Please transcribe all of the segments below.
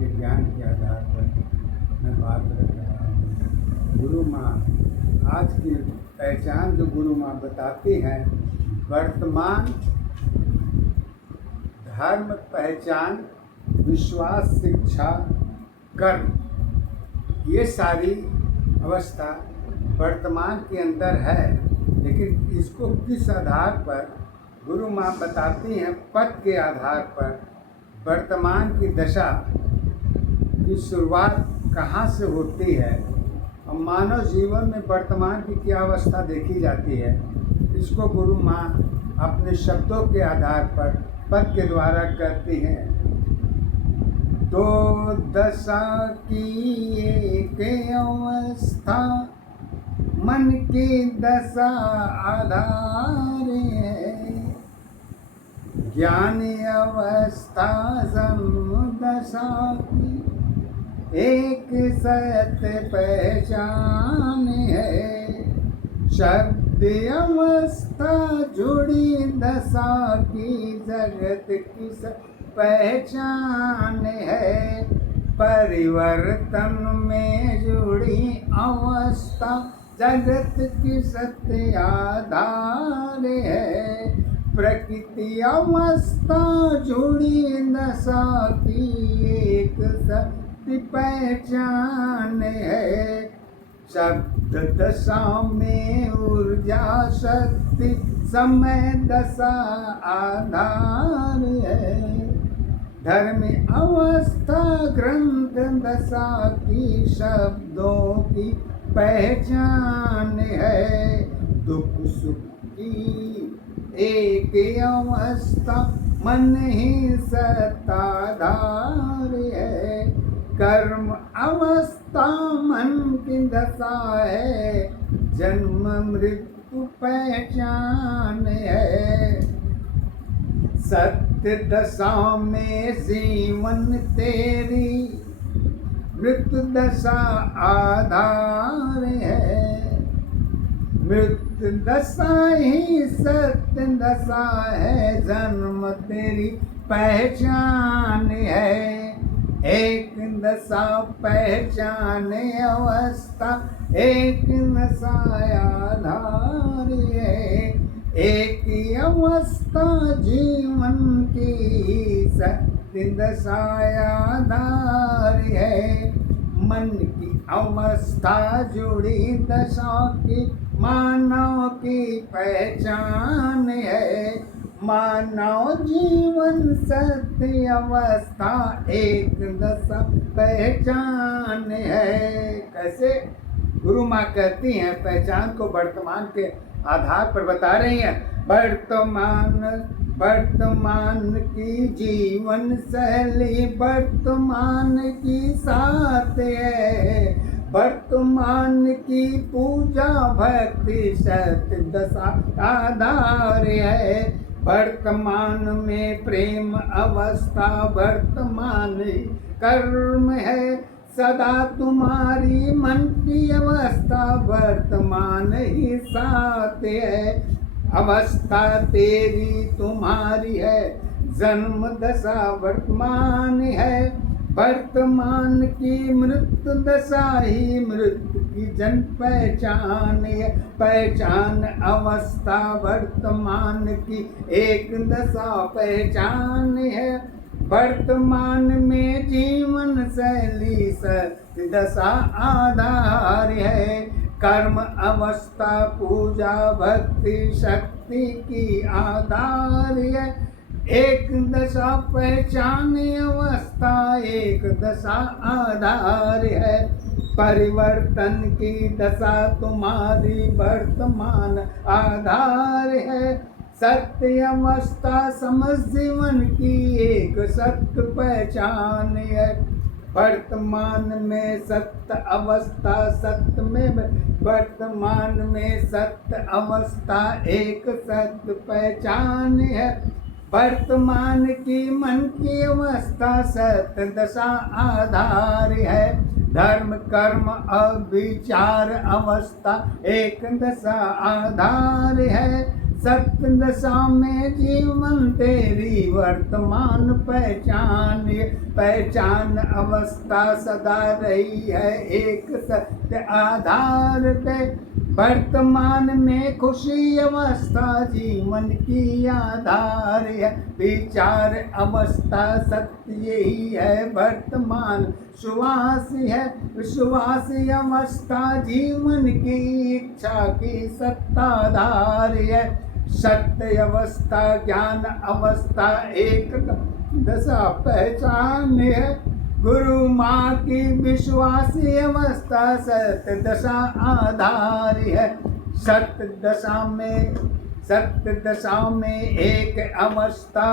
के ज्ञान के आधार पर मैं बात रख रहा हूँ। गुरु माँ आज की पहचान जो गुरु माँ बताती हैं, वर्तमान धर्म, पहचान, विश्वास, शिक्षा, कर्म, ये सारी अवस्था वर्तमान के अंदर है। लेकिन इसको किस आधार पर गुरु माँ बताती हैं? पद के आधार पर वर्तमान की दशा की शुरुआत कहाँ से होती है और मानव जीवन में वर्तमान की क्या अवस्था देखी जाती है, इसको गुरु माँ अपने शब्दों के आधार पर पद के द्वारा कहती हैं। तो दशा की एक अवस्था मन की दशा आधार है, ज्ञान अवस्था जन्म दशा की एक सत्य पहचान है, शब्द अवस्था जुड़ी दशा की जगत की पहचान है, परिवर्तन में जुड़ी अवस्था जगत की सत्य आधार है, प्रकृति अवस्था जुड़ी दशा की एक सत्य पहचान है, शब्द दशा में ऊर्जा शक्ति समय दशा आधार है, धर्म अवस्था ग्रंथ दशा की शब्दों की पहचान है, दुख सुख की एक अवस्था मन ही सत्ताधार है, कर्म अवस्था मन की दशा है, जन्म मृत्यु पहचान है, सत्य दशा में जीवन तेरी मृत्यु दशा आधार है, मृत्यु दशा ही सत्य दशा है, जन्म तेरी पहचान है, एक दशा पहचान अवस्था एक दशा आधार है, एक अवस्था जीवन की सत्य दशा आधार है, मन की अवस्था जुड़ी दशा की मानव की पहचान है, मानव जीवन सत्य अवस्था एक दशा पहचान है। कैसे? गुरु माँ कहती हैं, पहचान को वर्तमान के आधार पर बता रही हैं। वर्तमान की जीवन शैली वर्तमान की साथ है, वर्तमान की पूजा भक्ति सत्य दशा आधार है, वर्तमान में प्रेम अवस्था वर्तमान कर्म है, सदा तुम्हारी मन की अवस्था वर्तमान ही साथ है, अवस्था तेरी तुम्हारी है, जन्म दशा वर्तमान है, वर्तमान की मृत्यु दशा ही मृत्यु की जन पहचान है, पहचान अवस्था वर्तमान की एक दशा पहचान है, वर्तमान में जीवन शैली सत्य दशा आधार है, कर्म अवस्था पूजा भक्ति शक्ति की आधार है, एक दशा पहचान अवस्था एक दशा आधार है, परिवर्तन की दशा तुम्हारी वर्तमान आधार है, सत्य अवस्था समझ जीवन की एक सत्य पहचान है, वर्तमान में सत्य अवस्था सत्य में वर्तमान में सत्य अवस्था एक सत्य पहचान है, वर्तमान की मन की अवस्था सत्य दशा आधार है, धर्म कर्म अविचार अवस्था एक दशा आधार है, सत्य दशा में जीवन तेरी वर्तमान पहचान। पहचान अवस्था सदा रही है एक सत्य आधार पे। वर्तमान में खुशी अवस्था जीवन की आधार है। विचार अवस्था सत्य यही है वर्तमान श्वास है। श्वास अवस्था जीवन की इच्छा की सत्ताधार है। सत्य अवस्था ज्ञान अवस्था एक दशा पहचान है। गुरु माँ की विश्वासी अवस्था सत्य दशा आधार है। सत्य दशा में एक अवस्था,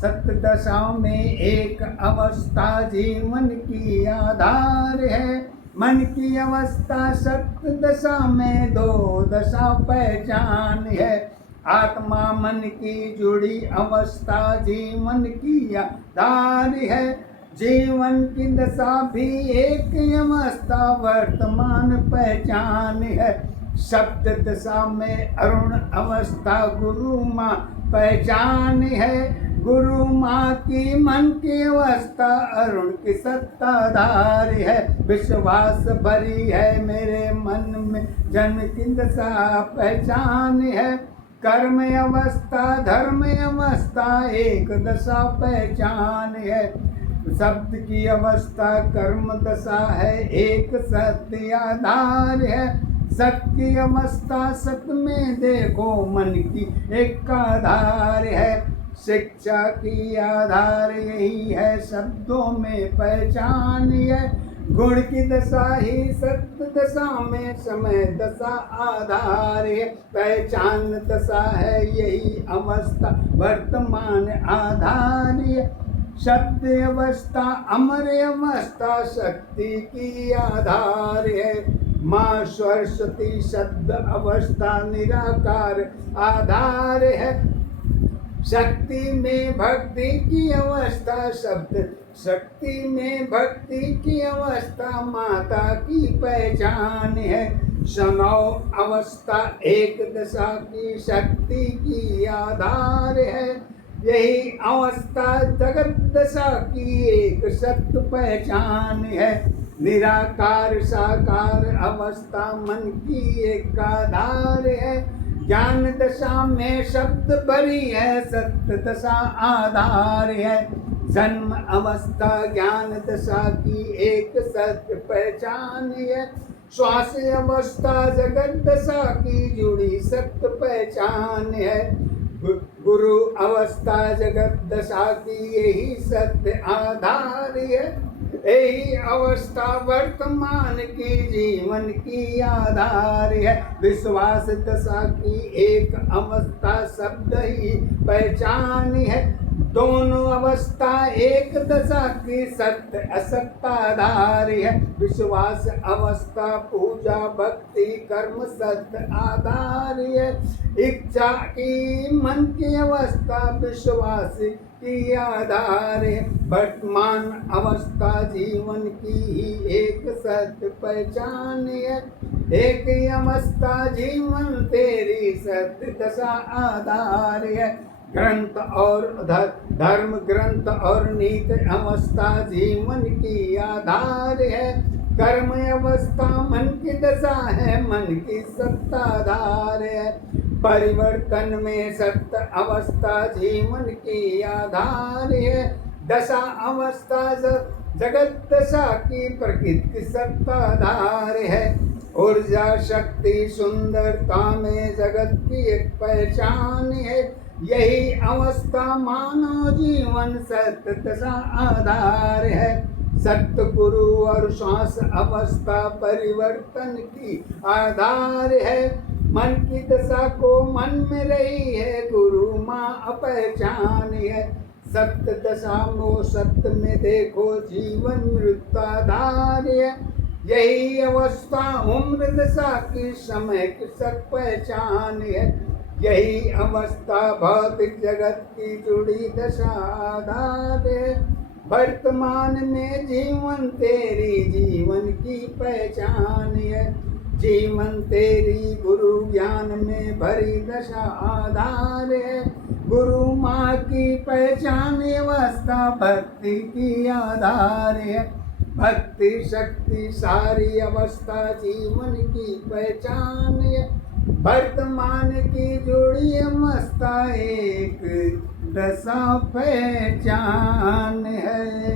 सत्य दशा में एक अवस्था जीवन की आधार है। मन की अवस्था सत्य दशा में दो दशा पहचान है। आत्मा मन की जुड़ी अवस्था जीवन की आधार है। जीवन की दशा भी एक अवस्था वर्तमान पहचान है। शब्द दशा में अरुण अवस्था गुरु माँ पहचान है। गुरु माँ की मन की अवस्था अरुण की सत्ताधार है। विश्वास भरी है मेरे मन में जन्म की दशा पहचान है। कर्म अवस्था धर्म अवस्था एक दशा पहचान है। शब्द की अवस्था कर्म दशा है एक सत्य आधार है। सत्य की अवस्था सत्य में देखो मन की एक आधार है। शिक्षा की आधार यही है शब्दों में पहचान है। गुण की दशा ही सत्य दशा में समय दशा आधार है। पहचान दशा है यही अवस्था वर्तमान आधार है। सत्य अवस्था अमर अवस्था शक्ति की आधार है। माँ सरस्वती शब्द अवस्था निराकार आधार है। शक्ति में भक्ति की अवस्था शब्द शक्ति में भक्ति की अवस्था माता की पहचान है। समौ अवस्था एक दशा की शक्ति की आधार है। यही अवस्था जगत दशा की एक सत्य पहचान है। निराकार साकार अवस्था मन की एक आधार है। ज्ञान दशा में शब्द भरी है सत्य दशा आधार है। जन्म अवस्था ज्ञान दशा की एक सत्य पहचान है। श्वास अवस्था जगत दशा की जुड़ी सत्य पहचान है। गुरु अवस्था जगत दशा की यही सत्य आधार है। यही अवस्था वर्तमान की जीवन की आधार है। विश्वास दशा की एक अवस्था शब्द ही पहचान है। दोनों अवस्था एक दशा की सत्य असत्य आधार है। विश्वास अवस्था पूजा भक्ति कर्म सत्य आधार है। इच्छा की मन की अवस्था विश्वास की आधार है। वर्तमान अवस्था जीवन की ही एक सत्य पहचान है। एक ही अवस्था जीवन तेरी सत्य दशा आधार है। ग्रंथ और धर्म ग्रंथ और नीति अवस्था जीवन की आधार है। कर्म अवस्था मन की दशा है मन की सत्ताधार है। परिवर्तन में सत्य अवस्था जीवन की आधार है। दशा अवस्था जगत दशा की प्रकृति की सत्ताधार है। ऊर्जा शक्ति सुंदरता में जगत की एक पहचान है। यही अवस्था मानव जीवन सत्य दशा आधार है। सत्य गुरु और श्वास अवस्था परिवर्तन की आधार है। मन की दशा को मन में रही है गुरु माँ अपहचान है। सत्य दशा में सत्य में देखो जीवन मृत्युधार है। यही अवस्था उम्र दशा की समय की सत्य पहचान है। यही अवस्था भौतिक जगत की जुड़ी दशा आधार है। वर्तमान में जीवन तेरी जीवन की पहचान है। जीवन तेरी गुरु ज्ञान में भरी दशा आधार है। गुरु माँ की पहचान अवस्था भक्ति की आधार है। भक्ति शक्ति सारी अवस्था जीवन की पहचान है। वर्तमान की जोड़ी अवस्था एक दशा पहचान है।